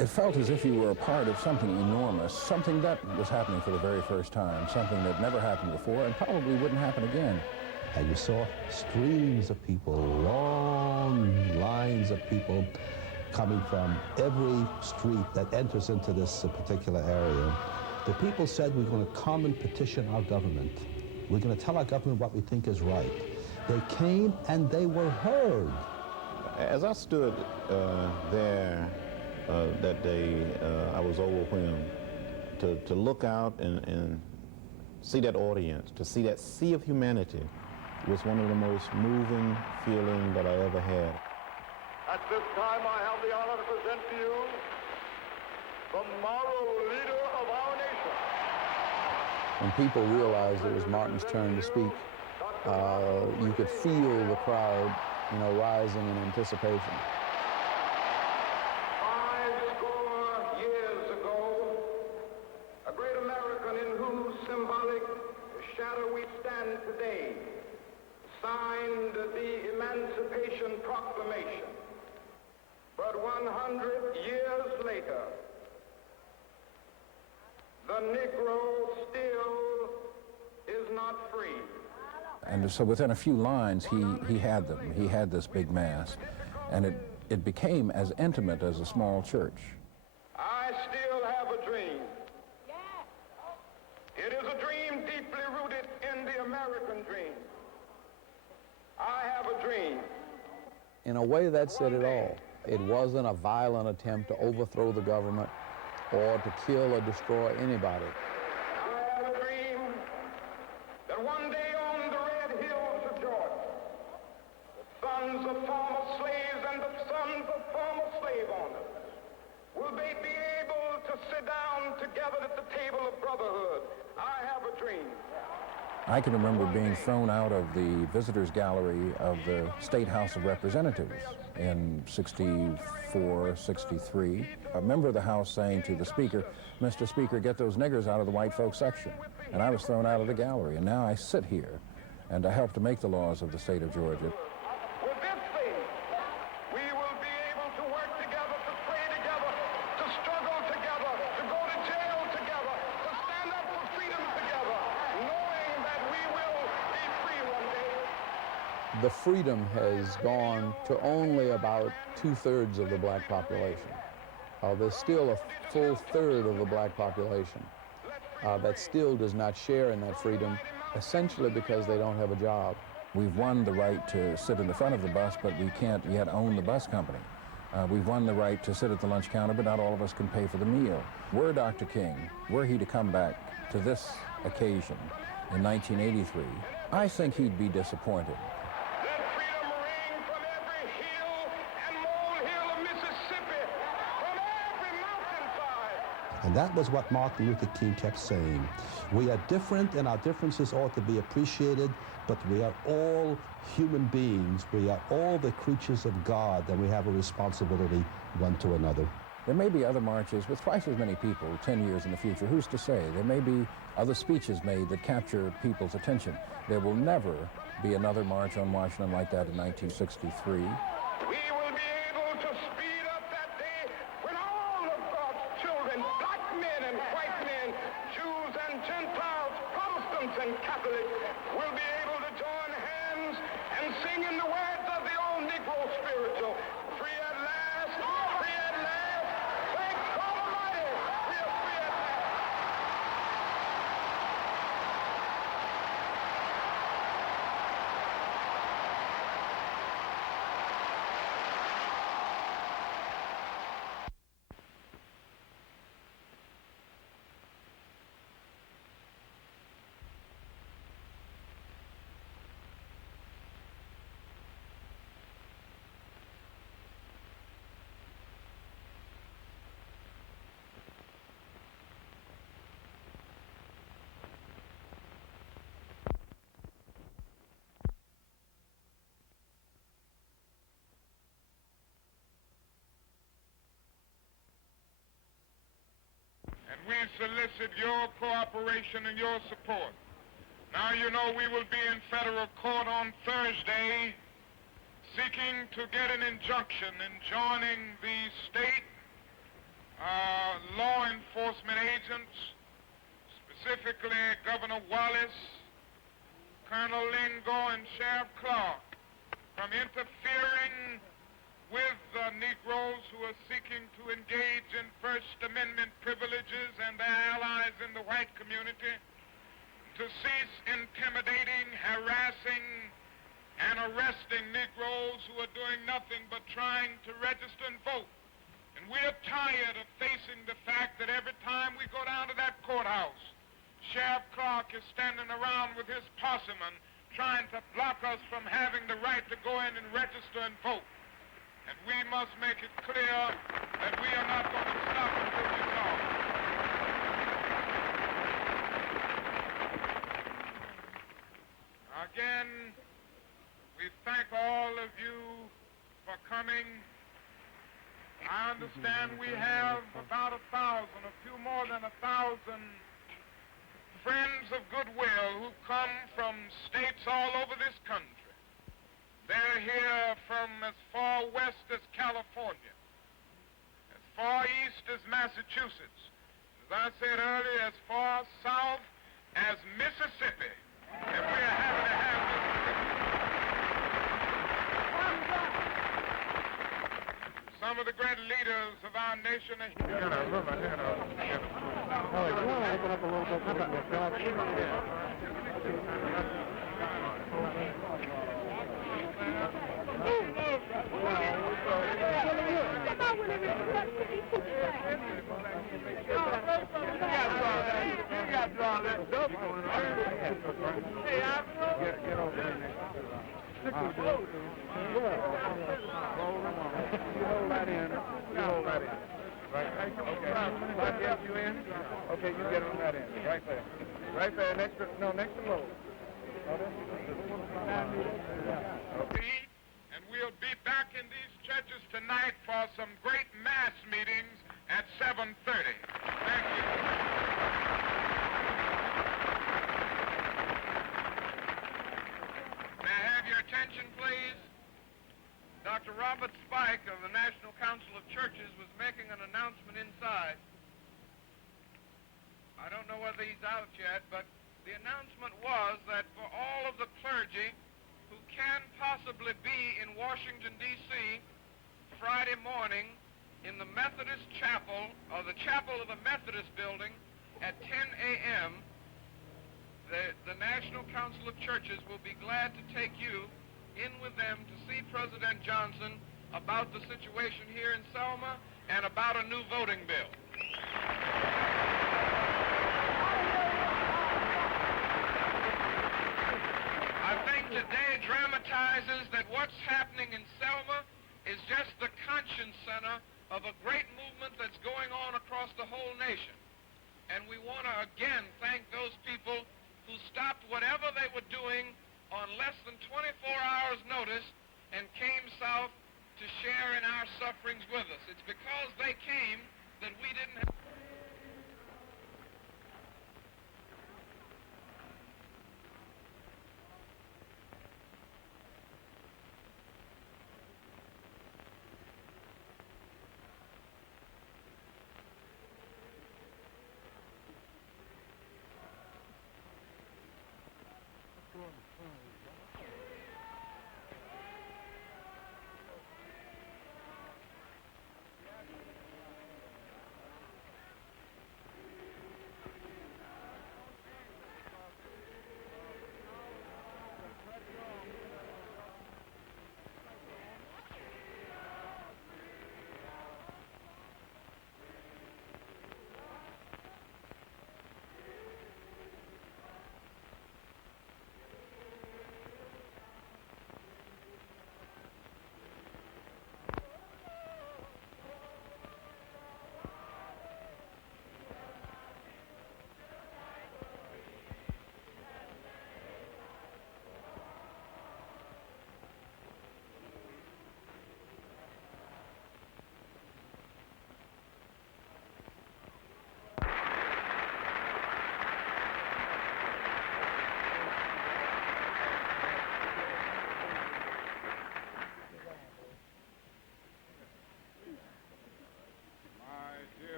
It felt as if you were a part of something enormous, something that was happening for the very first time, something that never happened before and probably wouldn't happen again. And you saw streams of people, long lines of people coming from every street that enters into this particular area. The people said, we're going to come and petition our government. We're going to tell our government what we think is right. They came and they were heard. As I stood there that day, I was overwhelmed to look out and see that audience, to see that sea of humanity was one of the most moving feelings that I ever had. At this time, I have the honor to present to you the moral leader of our nation. When people realized it was Martin's turn to speak, you could feel the crowd, rising in anticipation. 50 years ago, a great American in whose symbolic shadow we stand today signed the Emancipation Proclamation. But 100 years later, the Negro still is not free. And so within a few lines, he had them. He had this big mass. And it became as intimate as a small church. I still have a dream. It is a dream deeply rooted in the American dream. I have a dream. In a way, that said it all. It wasn't a violent attempt to overthrow the government or to kill or destroy anybody. I have a dream that one day on the red hills of Georgia, the sons of former slaves and the sons of former slave owners will they be able to sit down together at the table of brotherhood. I have a dream. I can remember being thrown out of the visitors gallery of the State House of Representatives in 64, 63. A member of the House saying to the Speaker, "Mr. Speaker, get those niggers out of the white folks section." And I was thrown out of the gallery, and now I sit here and I help to make the laws of the state of Georgia. With this faith, we will be able to work together, to pray together, to struggle together, to go to jail together, to stand up for freedom together, knowing that we will be free one day. The freedom has gone to only about 2/3 of the black population. There's still a full third of the black population that still does not share in that freedom, essentially because they don't have a job. We've won the right to sit in the front of the bus, but we can't yet own the bus company. We've won the right to sit at the lunch counter, but not all of us can pay for the meal. Were Dr. King, were he to come back to this occasion in 1983, I think he'd be disappointed. Let freedom ring from every hill and molehill of Mississippi, from every mountainside. And that was what Martin Luther King kept saying. We are different and our differences ought to be appreciated, but we are all human beings. We are all the creatures of God, and we have a responsibility one to another. There may be other marches with twice as many people 10 years in the future. Who's to say? There may be other speeches made that capture people's attention. There will never be another march on Washington like that in 1963. We will be able to speed up that day when all of God's children, black men and white men, Jews and Gentiles, Protestants and Catholics, will be able to join hands and sing in the words of the old Negro spiritual, free at last, free at last, thank God Almighty, we are free at last. We solicit your cooperation and your support. Now you know we will be in federal court on Thursday seeking to get an injunction enjoining the state law enforcement agents, specifically Governor Wallace, Colonel Lingo, and Sheriff Clark, from interfering with Negroes who are seeking to engage in First Amendment privileges and their allies in the white community, to cease intimidating, harassing, and arresting Negroes who are doing nothing but trying to register and vote. And we're tired of facing the fact that every time we go down to that courthouse, Sheriff Clark is standing around with his posseman trying to block us from having the right to go in and register and vote. And we must make it clear that we are not going to stop until we talk. Again, we thank all of you for coming. I understand we have about 1,000, a few more than 1,000 friends of goodwill who come from states all over this country. They're here from as far west as California, as far east as Massachusetts, as I said earlier, as far south as Mississippi. And we're happy to have Mississippi. Some of the great leaders of our nation are here. Open up a little bit. Okay, you get on that end. Right there. Right there, next to Lowe's. And we'll be back in these churches tonight for some great mass meetings at 7:30. Thank you. May I have your attention, please? Dr. Robert Spike of the National Council of Churches was making an announcement inside. I don't know whether he's out yet, but the announcement was that for all of the clergy who can possibly be in Washington, D.C. Friday morning in the Methodist Chapel, or the Chapel of the Methodist Building, at 10 a.m., the National Council of Churches will be glad to take you in with them to see President Johnson about the situation here in Selma and about a new voting bill. I think today dramatizes that what's happening in Selma is just the conscience center of a great movement that's going on across the whole nation. And we want to again thank those people who stopped whatever they were doing on less than 24 hours' notice and came south to share in our sufferings with us. It's because they came that we didn't have...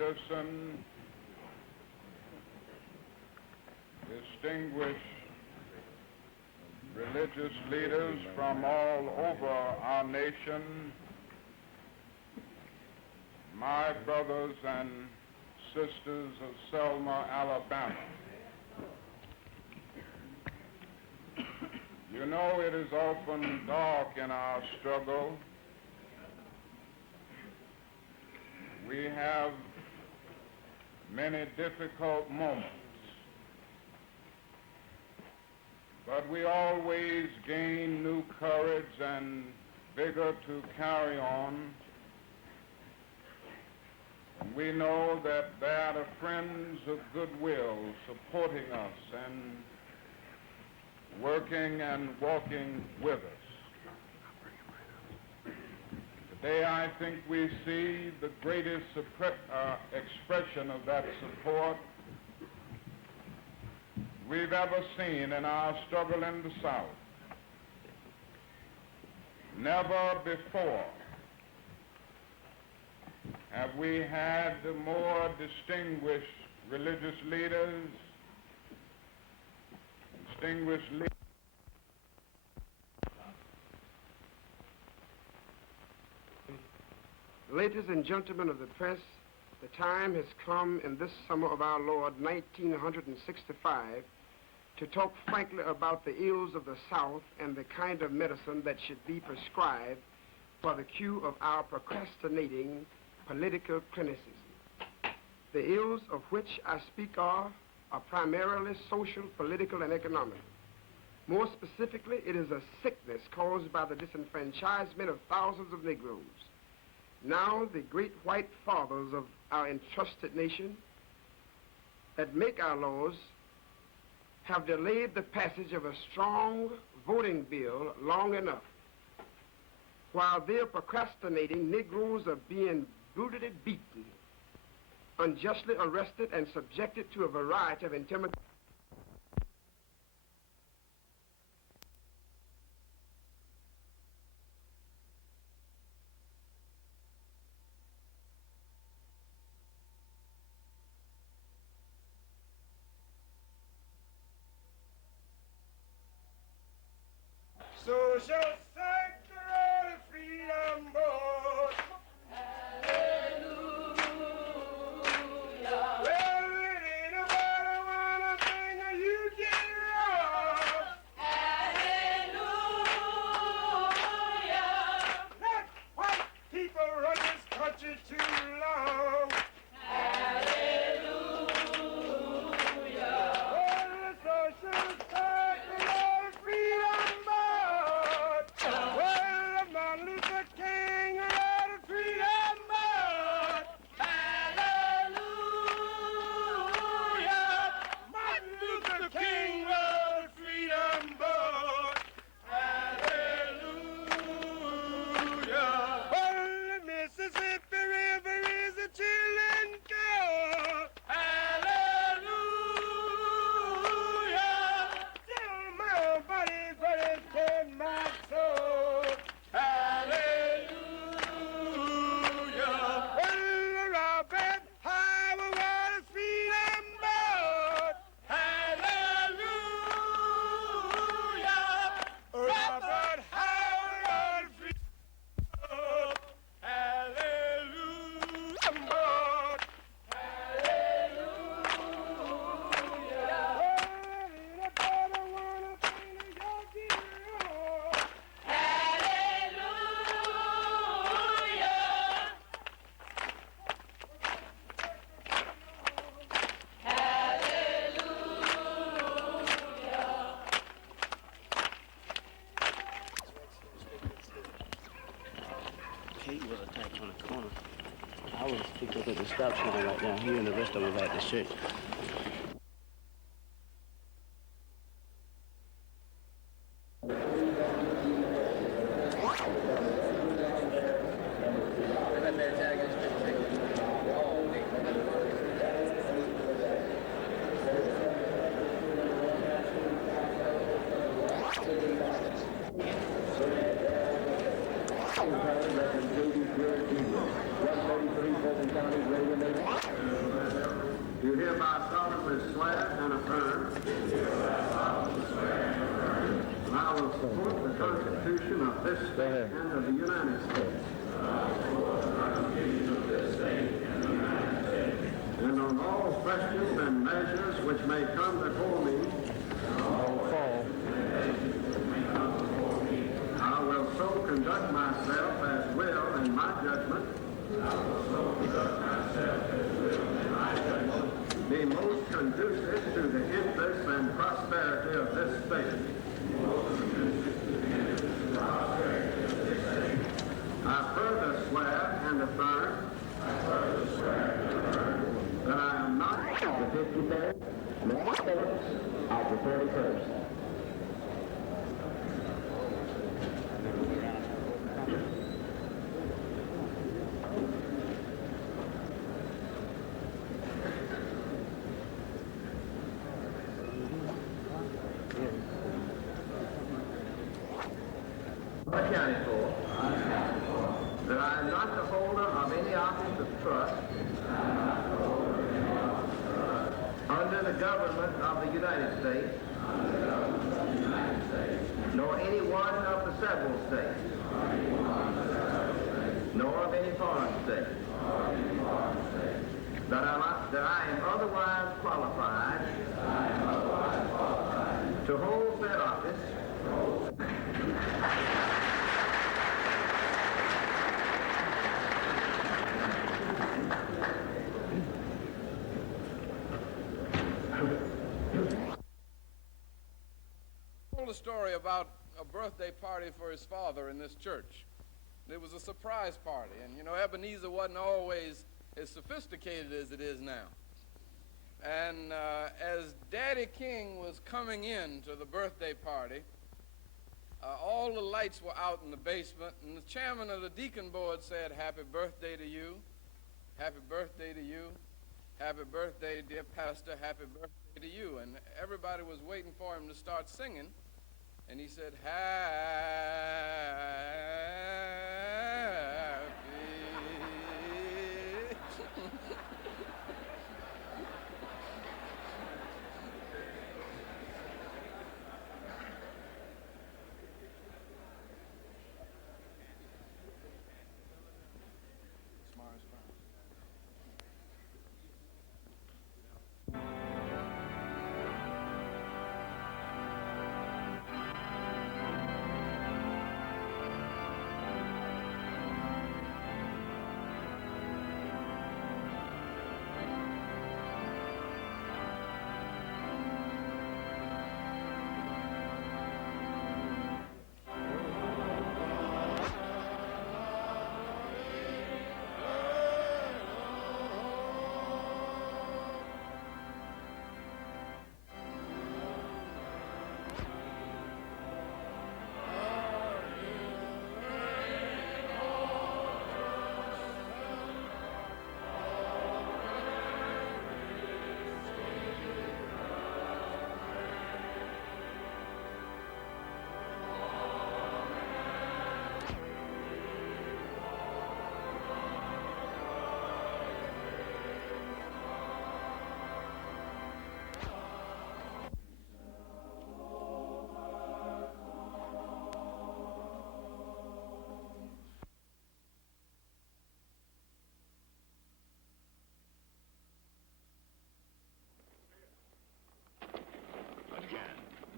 Anderson, distinguished religious leaders from all over our nation, my brothers and sisters of Selma, Alabama. You know, it is often dark in our struggle. We have many difficult moments, but we always gain new courage and vigor to carry on. And we know that there are friends of goodwill supporting us and working and walking with us. Today, I think we see the greatest expression of that support we've ever seen in our struggle in the South. Never before have we had more distinguished religious leaders, Ladies and gentlemen of the press, the time has come in this summer of our Lord 1965 to talk frankly about the ills of the South and the kind of medicine that should be prescribed for the cure of our procrastinating political clinicism. The ills of which I speak of are primarily social, political, and economic. More specifically, it is a sickness caused by the disenfranchisement of thousands of Negroes. Now, the great white fathers of our entrusted nation that make our laws have delayed the passage of a strong voting bill long enough. While they're procrastinating, Negroes are being brutally beaten, unjustly arrested, and subjected to a variety of intimidation. Social sector freedom board. Hallelujah. Well, it ain't about one thing you get wrong. Hallelujah. Let white people run this country too long. Hallelujah. Well, the social sector freedom board. Well, Martin Luther King wrote a freedom board. Hallelujah. Martin Luther King wrote a freedom board. Hallelujah. Well, the Mississippi River is a chilling cold. Hallelujah. Till my body turn my soul. Hallelujah. Well, Robert Howard was a freedom board. Hallelujah. Robert Howard was a freedom board. Hallelujah. Board. He was attacked on the corner. I was picked up at the stop sign right down here, and the rest of them was at the church. County, of this state and of the United States. And on all questions and measures which may come before me, I will so conduct myself as will, in my judgment, be most conducive to the interests and prosperity of this state. I further swear and affirm that I am not the 53rd, nor of the 31st. Accounted for that I am not the holder of any office of trust under the government of the United States, nor any one of the several states, nor of any foreign state, that I am otherwise qualified to hold said office A story about a birthday party for his father in this church. It was a surprise party, and you know, Ebenezer wasn't always as sophisticated as it is now. And as Daddy King was coming in to the birthday party, all the lights were out in the basement, and the chairman of the deacon board said, "Happy birthday to you, happy birthday to you, happy birthday, dear pastor, happy birthday to you." And everybody was waiting for him to start singing. And he said,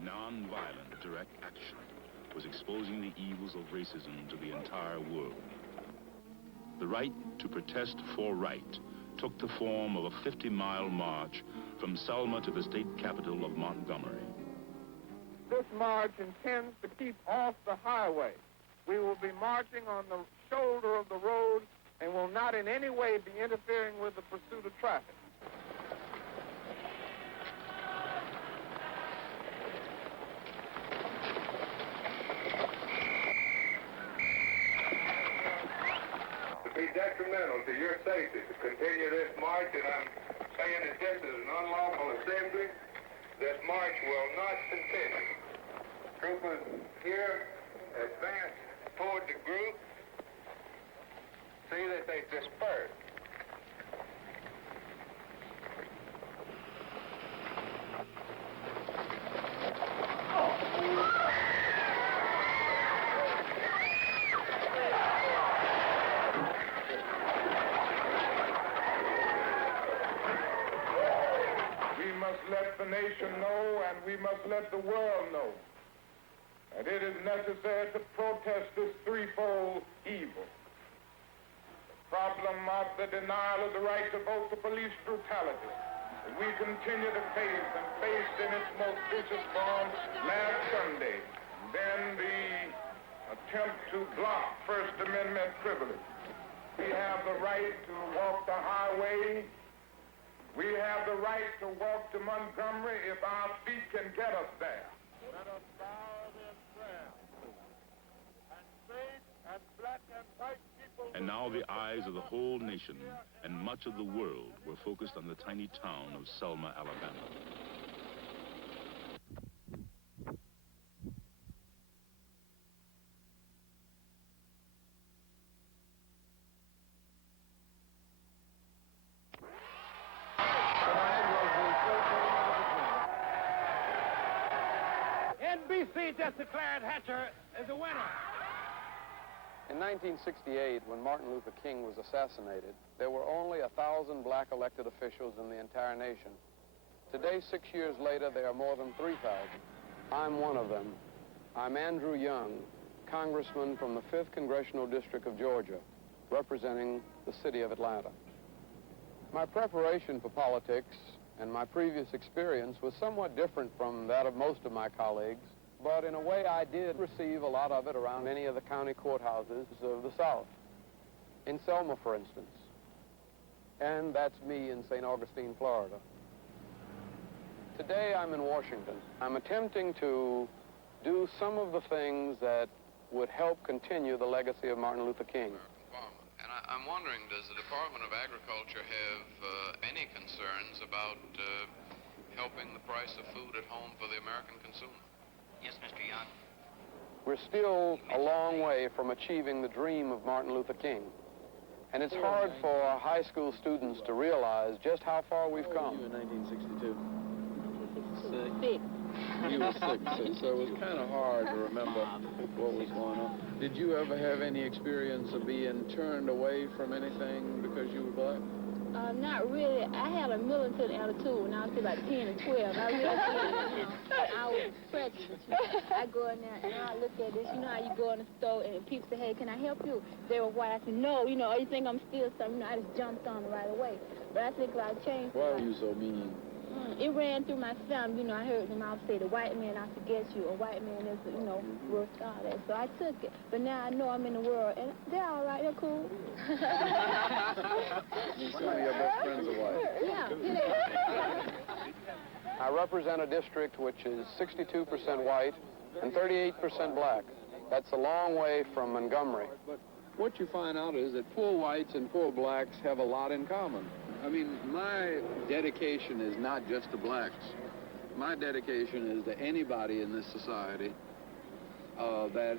nonviolent direct action was exposing the evils of racism to the entire world. The right to protest for right took the form of a 50-mile march from Selma to the state capital of Montgomery. This march intends to keep off the highway. We will be marching on the shoulder of the road and will not in any way be interfering with the pursuit of traffic. Be detrimental to your safety to continue this march, and I'm saying that this is an unlawful assembly. This march will not continue. Troopers here advance toward the group. See that they disperse. and we must let the world know that it is necessary to protest this threefold evil. The problem of the denial of the right to vote, the police brutality that we continue to face and faced in its most vicious form last Sunday, and then the attempt to block First Amendment privilege. We have the right to walk the highway. We have the right to walk to Montgomery if our feet can get us there. Let us bow in prayer. And faith and black and white people... And now the eyes of the whole nation and much of the world were focused on the tiny town of Selma, Alabama. NBC just declared Hatcher as a winner. In 1968, when Martin Luther King was assassinated, there were only 1,000 black elected officials in the entire nation. Today, 6 years later, there are more than 3,000. I'm one of them. I'm Andrew Young, congressman from the 5th Congressional District of Georgia, representing the city of Atlanta. My preparation for politics and my previous experience was somewhat different from that of most of my colleagues, but in a way I did receive a lot of it around any of the county courthouses of the South. In Selma, for instance. And that's me in St. Augustine, Florida. Today I'm in Washington. I'm attempting to do some of the things that would help continue the legacy of Martin Luther King. And I'm wondering, does the Department of Agriculture have any concerns about helping the price of food at home for the American consumer? Yes, Mr. Young. We're still a long way from achieving the dream of Martin Luther King. And it's hard for high school students to realize just how far we've come. You in 1962? Sick. You were 6, so it was kind of hard to remember what was going on. Did you ever have any experience of being turned away from anything because you were black? Not really. I had a militant attitude when I was about 10 or 12. I really did. I was prejudiced. I go in there and I look at this. You know how you go in the store and people say, hey, can I help you? They were white. I said, no, you know, you think I'm still something. You know, I just jumped on it right away. But I think I changed. Why are you so mean? It ran through my family. You know, I heard them all say, the white man, I forget you. A white man is, you know, worth all that. So I took it. But now I know I'm in the world, and they're all right. They're cool. Some of your best friends are white. Yeah. I represent a district which is 62% white and 38% black. That's a long way from Montgomery. But what you find out is that poor whites and poor blacks have a lot in common. I mean, my dedication is not just to blacks. My dedication is to anybody in this society that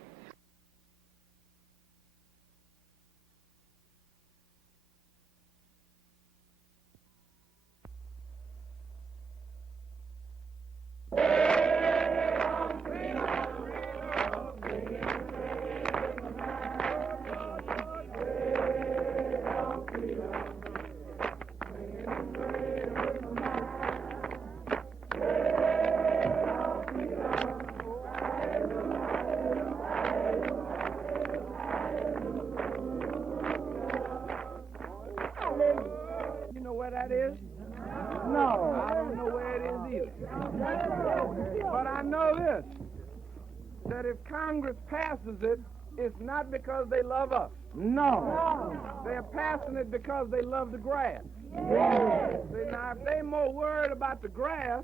that if Congress passes it, it's not because they love us. No. They're passing it because they love the grass. Yes. See, now, if they're more worried about the grass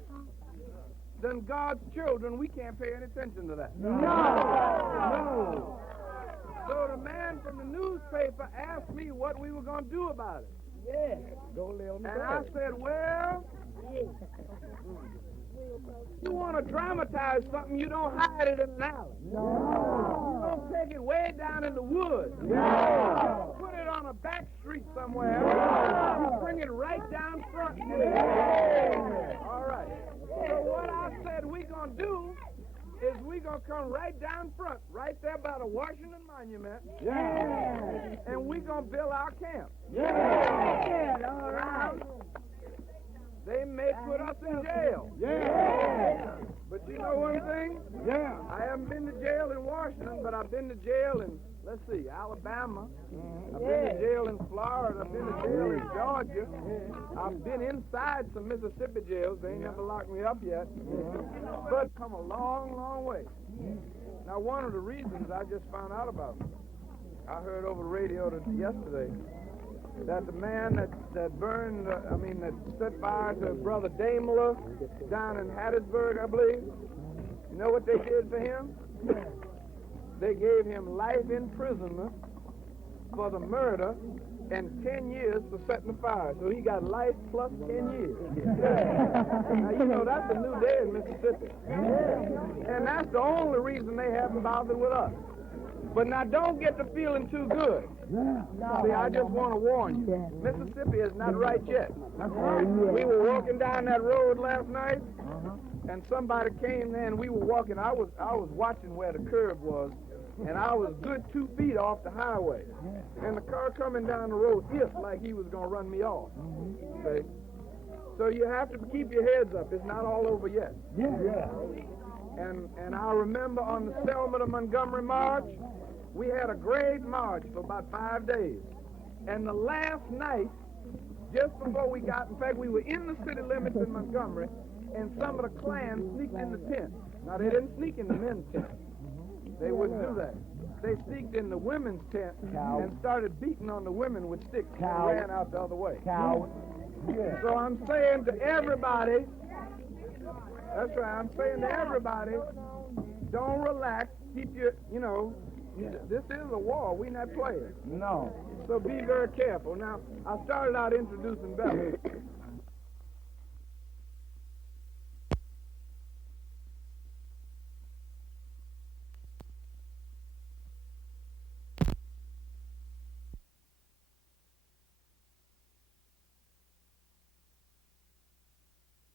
than God's children, we can't pay any attention to that. No. So the man from the newspaper asked me what we were going to do about it. Yeah. And I said, well, you want to dramatize something, you don't hide it in an alley. No. You don't take it way down in the woods. No. You put it on a back street somewhere. No. You bring it right down front. All right. So what I said we're going to do is we're going to come right down front, right there by the Washington Monument. Yeah. And we're going to build our camp. Yeah. All right. They may put us in jail. Yeah. But you know one thing? Yeah. I haven't been to jail in Washington, but I've been to jail in, let's see, Alabama. I've been to jail in Florida. I've been to jail in Georgia. I've been inside some Mississippi jails. They ain't never locked me up yet. But come a long, long way. Now, one of the reasons I just found out about, I heard over the radio yesterday, that the man that burned, that set fire to Brother Daimler down in Hattiesburg, I believe, you know what they did for him? They gave him life imprisonment for the murder and 10 years for setting the fire. So he got life plus 10 years. Now, you know, that's a new day in Mississippi. And that's the only reason they haven't bothered with us. But now, don't get to feeling too good. See, I just want to warn you. Mississippi is not right yet. We were walking down that road last night, and somebody came there, and we were walking. I was watching where the curb was, and I was good 2 feet off the highway. And the car coming down the road hissed like he was going to run me off. See? So you have to keep your heads up. It's not all over yet. And I remember on the Selma to Montgomery march, we had a great march for about 5 days. And the last night, just before we got, in fact, we were in the city limits in Montgomery, and some of the Klan sneaked in the tent. Now, they didn't sneak in the men's tent. They wouldn't do that. They sneaked in the women's tent and started beating on the women with sticks and ran out the other way. So I'm saying to everybody, that's right, I'm saying to everybody, don't relax, keep your, this is a war, we not playing. No. So be very careful. Now, I started out introducing Bella.